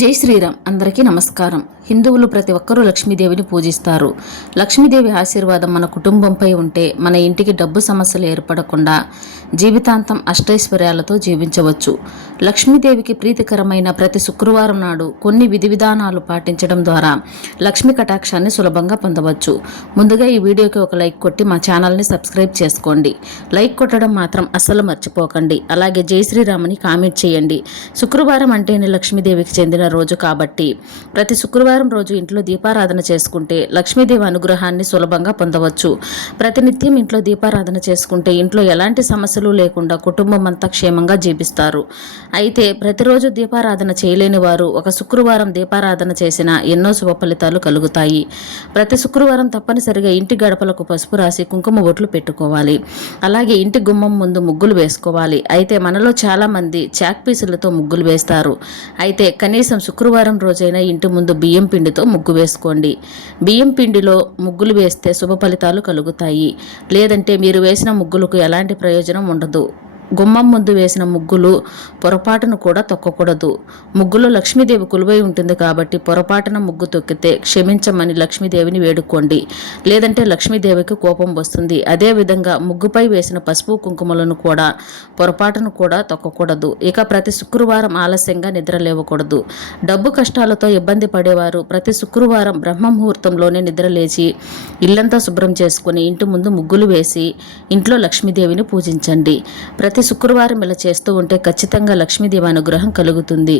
జై శ్రీరామ్. అందరికీ నమస్కారం. హిందువులు ప్రతి ఒక్కరూ లక్ష్మీదేవిని పూజిస్తారు. లక్ష్మీదేవి ఆశీర్వాదం మన కుటుంబంపై ఉంటే మన ఇంటికి డబ్బు సమస్యలు ఏర్పడకుండా జీవితాంతం అష్టైశ్వర్యాలతో జీవించవచ్చు. లక్ష్మీదేవికి ప్రీతికరమైన ప్రతి శుక్రవారం నాడు కొన్ని విధి విధానాలు పాటించడం ద్వారా లక్ష్మీ కటాక్షాన్ని సులభంగా పొందవచ్చు. ముందుగా ఈ వీడియోకి ఒక లైక్ కొట్టి మా ఛానల్ని సబ్స్క్రైబ్ చేసుకోండి. లైక్ కొట్టడం మాత్రం అస్సలు మర్చిపోకండి. అలాగే జై శ్రీరామ్ని కామెంట్ చేయండి. శుక్రవారం అంటేనే లక్ష్మీదేవికి చెందిన రోజు కాబట్టి. ప్రతి శుక్రవారం రోజు ఇంట్లో దీపారాధన చేసుకుంటే లక్ష్మీదేవి అనుగ్రహాన్ని సులభంగా పొందవచ్చు. ప్రతినిత్యం ఇంట్లో దీపారాధన చేసుకుంటే ఇంట్లో ఎలాంటి సమస్యలు లేకుండా కుటుంబం అంతా క్షేమంగా జీవిస్తారు. అయితే ప్రతిరోజు దీపారాధన చేయలేని వారు ఒక శుక్రవారం దీపారాధన చేసినా ఎన్నో శుభ ఫలితాలు కలుగుతాయి. ప్రతి శుక్రవారం తప్పనిసరిగా ఇంటి గడపలకు పసుపు రాసి కుంకుమ బొట్లు పెట్టుకోవాలి. అలాగే ఇంటి గుమ్మం ముందు ముగ్గులు వేసుకోవాలి. అయితే మనలో చాలామంది చాక్ పీసులతో ముగ్గులు వేస్తారు. అయితే కనీసం శుక్రవారం రోజైనా ఇంటి ముందు బియ్యం పిండితో ముగ్గు వేసుకోండి. బియ్యం పిండిలో ముగ్గులు వేస్తే శుభ ఫలితాలు కలుగుతాయి. లేదంటే మీరు వేసిన ముగ్గులకు ఎలాంటి ప్రయోజనం ఉండదు. గుమ్మం ముందు వేసిన ముగ్గులు పొరపాటును కూడా తొక్కకూడదు. ముగ్గులో లక్ష్మీదేవి కొలువై ఉంటుంది కాబట్టి పొరపాటున ముగ్గు తొక్కితే క్షమించమని లక్ష్మీదేవిని వేడుకోండి. లేదంటే లక్ష్మీదేవికి కోపం వస్తుంది. అదేవిధంగా ముగ్గుపై వేసిన పసుపు కుంకుమలను కూడా పొరపాటును కూడా తొక్కకూడదు. ఇక ప్రతి శుక్రవారం ఆలస్యంగా నిద్ర లేవకూడదు. డబ్బు కష్టాలతో ఇబ్బంది పడేవారు ప్రతి శుక్రవారం బ్రహ్మ ముహూర్తంలోనే నిద్ర లేచి ఇల్లంతా శుభ్రం చేసుకుని ఇంటి ముందు ముగ్గులు వేసి ఇంట్లో లక్ష్మీదేవిని పూజించండి. ప్రతి శుక్రవారం ఇలా చేస్తూ ఉంటే ఖచ్చితంగా లక్ష్మీదేవి అనుగ్రహం కలుగుతుంది.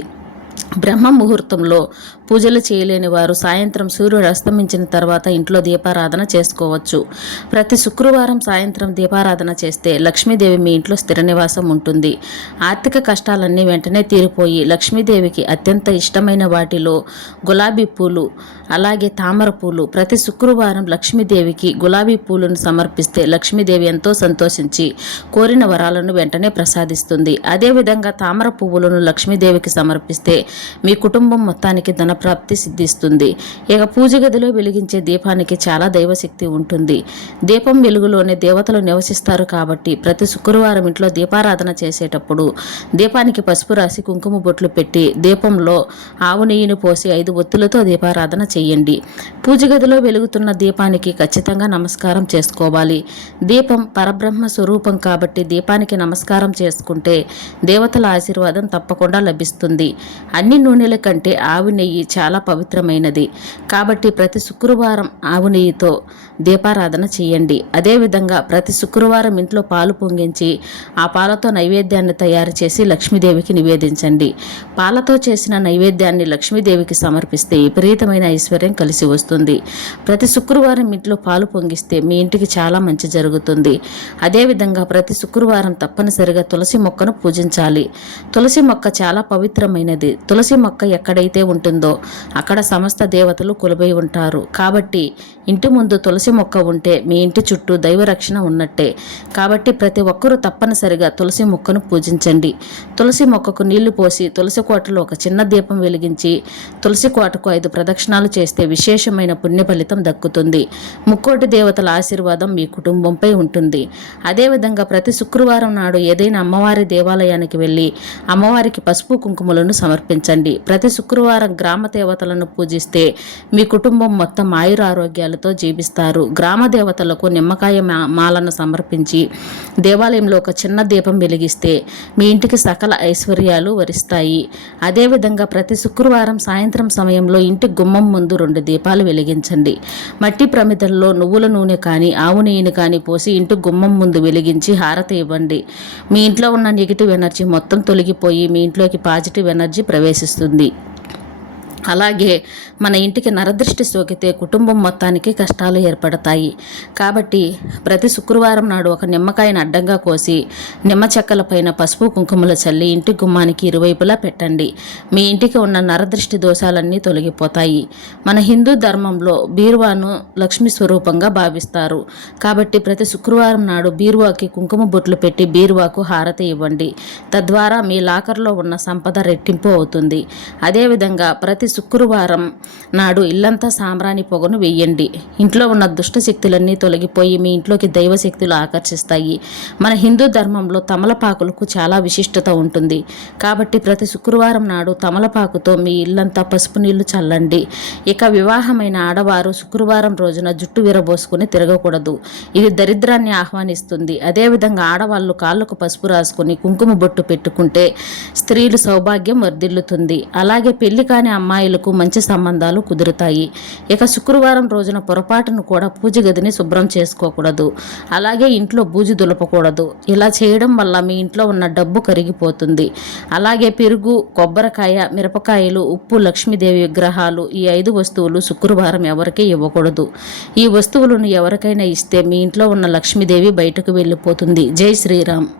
బ్రహ్మ ముహూర్తంలో పూజలు చేయలేని వారు సాయంత్రం సూర్యుడు అస్తమించిన తర్వాత ఇంట్లో దీపారాధన చేసుకోవచ్చు. ప్రతి శుక్రవారం సాయంత్రం దీపారాధన చేస్తే లక్ష్మీదేవి మీ ఇంట్లో స్థిర నివాసం ఉంటుంది. ఆర్థిక కష్టాలన్నీ వెంటనే తీరిపోయి లక్ష్మీదేవికి అత్యంత ఇష్టమైన వాటిలో గులాబీ పూలు అలాగే తామర పూలు. ప్రతి శుక్రవారం లక్ష్మీదేవికి గులాబీ పూలను సమర్పిస్తే లక్ష్మీదేవి ఎంతో సంతోషించి కోరిన వరాలను వెంటనే ప్రసాదిస్తుంది. అదేవిధంగా తామర పువ్వులను లక్ష్మీదేవికి సమర్పిస్తే మీ కుటుంబం మొత్తానికి ధనప్రాప్తి సిద్ధిస్తుంది. ఇక పూజ గదిలో వెలిగించే దీపానికి చాలా దైవశక్తి ఉంటుంది. దీపం వెలుగులోనే దేవతలు నివసిస్తారు కాబట్టి ప్రతి శుక్రవారం ఇంట్లో దీపారాధన చేసేటప్పుడు దీపానికి పసుపు రాసి కుంకుమ బొట్లు పెట్టి దీపంలో ఆవు నెయ్యిని పోసి ఐదు ఒత్తులతో దీపారాధన చేయండి. పూజ గదిలో వెలుగుతున్న దీపానికి ఖచ్చితంగా నమస్కారం చేసుకోవాలి. దీపం పరబ్రహ్మ స్వరూపం కాబట్టి దీపానికి నమస్కారం చేసుకుంటే దేవతల ఆశీర్వాదం తప్పకుండా లభిస్తుంది. అన్ని నూనెల కంటే ఆవు నెయ్యి చాలా పవిత్రమైనది. కాబట్టి ప్రతి శుక్రవారం ఆవు నెయ్యితో దీపారాధన చేయండి. అదేవిధంగా ప్రతి శుక్రవారం ఇంట్లో పాలు పొంగించి ఆ పాలతో నైవేద్యాన్ని తయారు చేసి లక్ష్మీదేవికి నివేదించండి. పాలతో చేసిన నైవేద్యాన్ని లక్ష్మీదేవికి సమర్పిస్తే విపరీతమైన ఐశ్వర్యం కలిసి వస్తుంది. ప్రతి శుక్రవారం ఇంట్లో పాలు పొంగిస్తే మీ ఇంటికి చాలా మంచి జరుగుతుంది. అదేవిధంగా ప్రతి శుక్రవారం తప్పనిసరిగా తులసి మొక్కను పూజించాలి. తులసి మొక్క చాలా పవిత్రమైనది. తులసి తులసి మొక్క ఎక్కడైతే ఉంటుందో అక్కడ సమస్త దేవతలు కొలువై ఉంటారు. కాబట్టి ఇంటి ముందు తులసి మొక్క ఉంటే మీ ఇంటి చుట్టూ దైవరక్షణ ఉన్నట్టే. కాబట్టి ప్రతి ఒక్కరూ తప్పనిసరిగా తులసి మొక్కను పూజించండి. తులసి మొక్కకు నీళ్ళు పోసి తులసి కోటలో ఒక చిన్న దీపం వెలిగించి తులసి కోటకు ఐదు ప్రదక్షిణాలు చేస్తే విశేషమైన పుణ్య ఫలితం దక్కుతుంది. ముక్కోటి దేవతల ఆశీర్వాదం మీ కుటుంబంపై ఉంటుంది. అదేవిధంగా ప్రతి శుక్రవారం నాడు ఏదైనా అమ్మవారి దేవాలయానికి వెళ్ళి అమ్మవారికి పసుపు కుంకుమలను సమర్పించండి ప్రతి శుక్రవారం గ్రామ దేవతలను పూజిస్తే మీ కుటుంబం మొత్తం ఆయురారోగ్యాలతో జీవిస్తారు. గ్రామ దేవతలకు నిమ్మకాయ మా- మాలను సమర్పించి దేవాలయంలో ఒక చిన్న దీపం వెలిగిస్తే మీ ఇంటికి సకల ఐశ్వర్యాలు వరిస్తాయి. అదేవిధంగా ప్రతి శుక్రవారం సాయంత్రం సమయంలో ఇంటి గుమ్మం ముందు రెండు దీపాలు వెలిగించండి. మట్టి ప్రమిదల్లో నువ్వుల నూనె కానీ ఆవు నెయ్యిని కానీ పోసి ఇంటి గుమ్మం ముందు వెలిగించి హారతి ఇవ్వండి. మీ ఇంట్లో ఉన్న నెగిటివ్ ఎనర్జీ మొత్తం తొలగిపోయి మీ ఇంట్లోకి పాజిటివ్ ఎనర్జీ ప్రవేశిస్తుంది ప్రవేశిస్తుంది. అలాగే మన ఇంటికి నరదృష్టి సోకితే కుటుంబం మొత్తానికి కష్టాలు ఏర్పడతాయి. కాబట్టి ప్రతి శుక్రవారం నాడు ఒక నిమ్మకాయను అడ్డంగా కోసి నిమ్మ చెక్కల పైన పసుపు కుంకుమలు చల్లి ఇంటి గుమ్మానికి ఇరువైపులా పెట్టండి. మీ ఇంటికి ఉన్న నరదృష్టి దోషాలన్నీ తొలగిపోతాయి. మన హిందూ ధర్మంలో బీరువాను లక్ష్మి స్వరూపంగా భావిస్తారు. కాబట్టి ప్రతి శుక్రవారం నాడు బీరువాకి కుంకుమ బొట్లు పెట్టి బీరువాకు హారతి ఇవ్వండి. తద్వారా మీ లాకర్లో ఉన్న సంపద రెట్టింపు అవుతుంది. అదేవిధంగా ప్రతి శుక్రవారం నాడు ఇల్లంతా సాంబ్రాణి పొగను వెయ్యండి ఇంట్లో ఉన్న దుష్ట శక్తులన్నీ తొలగిపోయి మీ ఇంట్లోకి దైవ శక్తులు ఆకర్షిస్తాయి. మన హిందూ ధర్మంలో తమలపాకులకు చాలా విశిష్టత ఉంటుంది. కాబట్టి ప్రతి శుక్రవారం నాడు తమలపాకుతో మీ ఇల్లంతా పసుపు నీళ్ళు చల్లండి. ఇక వివాహమైన ఆడవారు శుక్రవారం రోజున జుట్టు విరబోసుకుని తిరగకూడదు. ఇది దరిద్రాన్ని ఆహ్వానిస్తుంది. అదేవిధంగా ఆడవాళ్ళు కాళ్ళకు పసుపు రాసుకుని కుంకుమ బొట్టు పెట్టుకుంటే స్త్రీలు సౌభాగ్యం వర్ధిల్లుతుంది. అలాగే పెళ్ళి కాని అమ్మాయిలకు మంచి సంబంధాలు కుదురుతాయి. ఇక శుక్రవారం రోజున పొరపాటును కూడా పూజ గదిని శుభ్రం చేసుకోకూడదు. అలాగే ఇంట్లో బూజు దులపకూడదు. ఇలా చేయడం వల్ల మీ ఇంట్లో ఉన్న డబ్బు కరిగిపోతుంది. అలాగే పెరుగు కొబ్బరికాయ మిరపకాయలు ఉప్పు లక్ష్మీదేవి విగ్రహాలు ఈ ఐదు వస్తువులు శుక్రవారం ఎవరికీ ఇవ్వకూడదు. ఈ వస్తువులను ఎవరికైనా ఇస్తే మీ ఇంట్లో ఉన్న లక్ష్మీదేవి బయటకు వెళ్ళిపోతుంది. జై శ్రీరామ్.